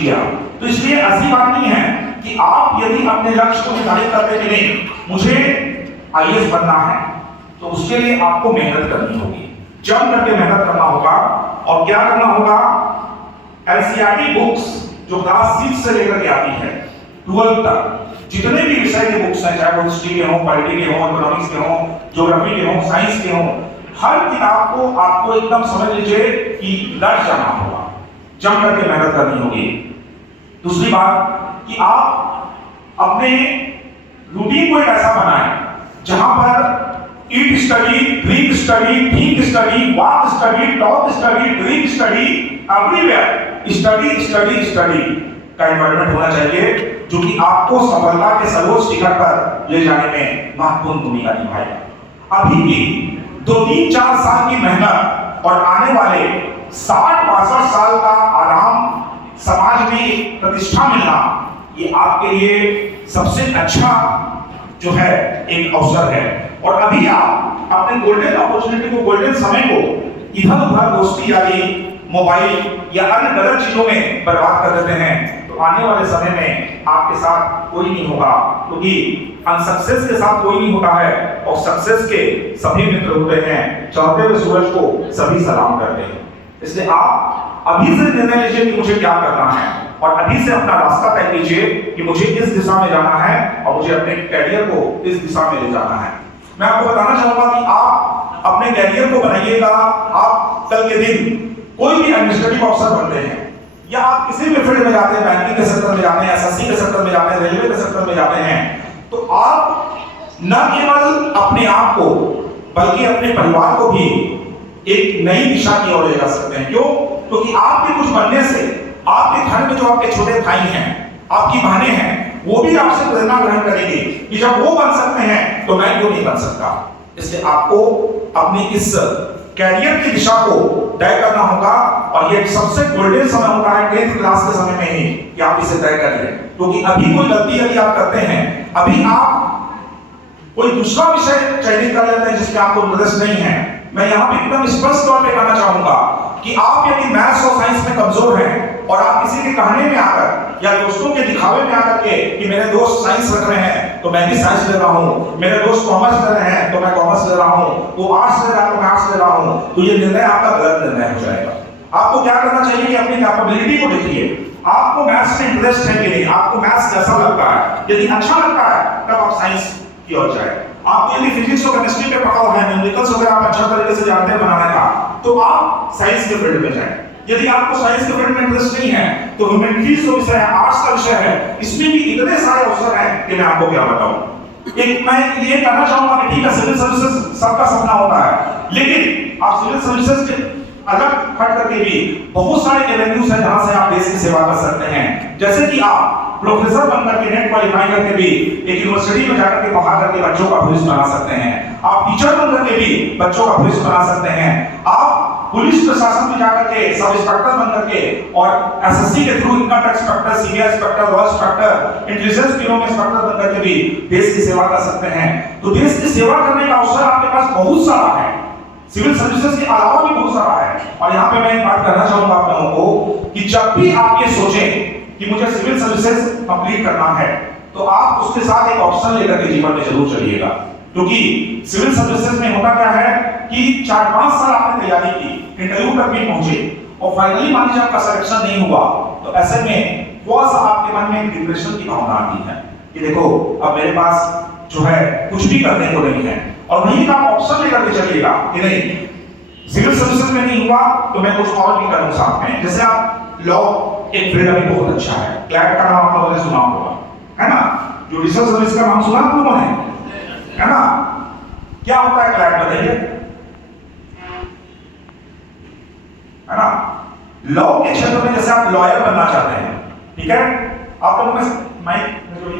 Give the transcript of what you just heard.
किया। तो इसलिए ऐसी बात नहीं है कि आप यदि अपने लक्ष्य को निर्धारित करते कि नहीं मुझे आईएएस बनना है, तो उसके लिए आपको मेहनत करनी होगी, जम करके मेहनत करना होगा। और क्या करना होगा, एनसीईआरटी बुक्स जो क्लास 6 से लेकर के आती है 12 तक, जितने भी विषय के बुक्स हैं, चाहे वो हिस्ट्री के हों, पॉलिटी के हों, इकोनॉमिक्स के हों, ज्योग्राफी के हों, साइंस के हों, हर किताब को आपको एकदम समझ लीजिए कि लड़ जाना होगा, जम करके मेहनत करनी होगी। दूसरी बात कि आप अपने रूटीन को एक ऐसा बनाएं जहां पर eat study, drink study, think study, walk study, talk study, drink study, everywhere study study study का एनवायरनमेंट होना चाहिए, जो कि आपको सफलता के सर्वोच्च शिखर पर ले जाने में महत्वपूर्ण भूमिका निभाएगा। अभी की 2-3-4 साल की मेहनत और आने वाले 60-62 साल का आराम, समाज में प्रतिष्ठा मिलना, ये आपके लिए सबसे अच्छा जो है एक अवसर है। और अभी आप अपने गोल्डन अपॉर्चुनिटी को, गोल्डन समय को इधर उधर दोस्ती यारी, मोबाइल या अन्य गलत चीजों में बर्बाद कर देते हैं, तो आने वाले समय में आपके साथ कोई नहीं होगा, क्योंकि अनसक्सेस के साथ कोई नहीं होता है और सक्सेस के सभी मित्र होते हैं। चढ़ते हुए सूरज को सभी सलाम करते हैं। इसलिए आप अभी से निर्णय लीजिए कि मुझे क्या करना है, और अभी से अपना रास्ता तय कीजिए कि मुझे इस दिशा में जाना है और मुझे अपने कैरियर को इस दिशा में ले जाना है। मैं आपको बताना चाहूंगा कि आप अपने कैरियर को बनाइएगा। आप कल के दिन कोई भी एडमिनिस्ट्रेटिव अफसर बनते हैं या आप किसी भी फील्ड में जाते हैं, बैंकिंग के सेक्टर में जाते हैं, एसएससी के सेक्टर में जाते हैं, रेलवे के सेक्टर में जाते हैं, तो आप न केवल अपने आप को बल्कि अपने परिवार को भी एक नई दिशा की ओर ले जा सकते हैं। क्यों? क्योंकि आपके कुछ बनने से आपके घर में जो आपके छोटे भाई हैं, आपकी बहनें हैं, वो भी आपसे प्रेरणा ग्रहण करेंगे कि जब वो बन सकते हैं तो मैं क्यों नहीं बन सकता। इसलिए आपको अपनी इस कैरियर की दिशा को तय करना होगा, और ये सबसे गोल्डन समय होता है 10th क्लास के समय में ही कि आप इसे तय कर लें। क्योंकि अभी कोई गलती यदि आप करते हैं, अभी आप कोई दूसरा विषय चयनित कर लेते हैं जिसमें आपको इंटरेस्ट नहीं है, मैं यहाँ पे एकदम स्पष्ट तौर पे कहना चाहूंगा कि आप यदि मैथ्स और साइंस में कमजोर हैं और आप किसी के कहने में आकर या दोस्तों के दिखावे में आकर के कि मेरे दोस्त साइंस रख रहे हैं तो मैं भी साइंस ले रहा हूँ, मेरे दोस्त कॉमर्स ले रहे हैं तो मैं कॉमर्स ले रहा हूँ, वो आर्ट्स ले रहा है तो मैं आर्ट्स ले रहा हूँ, तो ये निर्णय आपका गलत निर्णय हो जाएगा। आपको क्या करना चाहिए कि अपनी कैपेबिलिटी को देखिए, आपको मैथ्स में इंटरेस्ट है कि नहीं, आपको मैथ्स कैसा लगता है, यदि अच्छा लगता है तब आप साइंस की ओर जाए। आपको यदि फिजिक्स और केमिस्ट्री पे पकड़ है, न्यूमेरिकल्स वगैरह आप अच्छा तरीके से जानते हैं बनाने का, तो आप साइंस के फील्ड में जाएं। यदि आपको साइंस के फील्ड में इंटरेस्ट नहीं है तो ह्यूमैनिटीज जो विषय है, आर्ट्स का विषय है, इसमें भी इतने सारे अवसर हैं कि मैं आपको क्या बताऊं। एक मैं ये कहना चाहूंगा कि ठीक है, सिविल सर्विसेज सबका सपना होता है, लेकिन आप सिविल सर्विसेज के अलग हट करके भी बहुत सारे एवेन्यूज हैं जहां से आप देश की सेवा कर सकते हैं। जैसे कि आप प्रोफेसर बनकर के, नेट क्वालिफाई करके भी एक यूनिवर्सिटी में जाकर के पढ़ा करके बच्चों का भविष्य बना सकते हैं। आप टीचर बनकर के भी बच्चों का भविष्य बना सकते हैं। आप पुलिस प्रशासन में जाकर के सब इंस्पेक्टर बनकर के और एसएससी के through income tax inspector, CBI inspector, law inspector, intelligence bureau में इंस्पेक्टर बनकर के भी देश की सेवा कर सकते हैं। तो देश की सेवा करने का अवसर आपके पास बहुत सारा है, सिविल सर्विसेज के अलावा भी बहुत सारा है। और यहाँ पे मैं एक बात कहना चाहूंगा आप लोगों को कि जब भी आप ये सोचें कि मुझे सिविल सर्विसेज कंप्लीट करना है, तो आप उसके साथ एक ऑप्शन लेकर के जीवन में जरूर चलिएगा। क्योंकि सिविल सर्विसेज में होता क्या है कि 4-5 साल आपने तैयारी की, इंटरव्यू तक भी पहुंचे और फाइनली मान लीजिए आपका सिलेक्शन नहीं हुआ, तो ऐसे में थोड़ा सा आपके मन में डिप्रेशन की भावना आती है कि देखो अब मेरे पास जो है कुछ भी करने को नहीं है। और वहीं का ऑप्शन लेकर के चलिएगा कि नहीं, सिविल सर्विसेज में नहीं हुआ तो मैं कुछ और भी करूं साथ में। जैसे आप लॉ एक फील्ड अभी बहुत अच्छा है, क्लैट का नाम आप लोगों ने सुना होगा, है ना? जुडिशियल सर्विस का नाम सुना आप लोगों ने, है ना? क्या होता है क्लैट, बताइए, है ना? लॉ के क्षेत्र में जैसे आप लॉयर बनना चाहते हैं, ठीक है, आप लोगों में माइक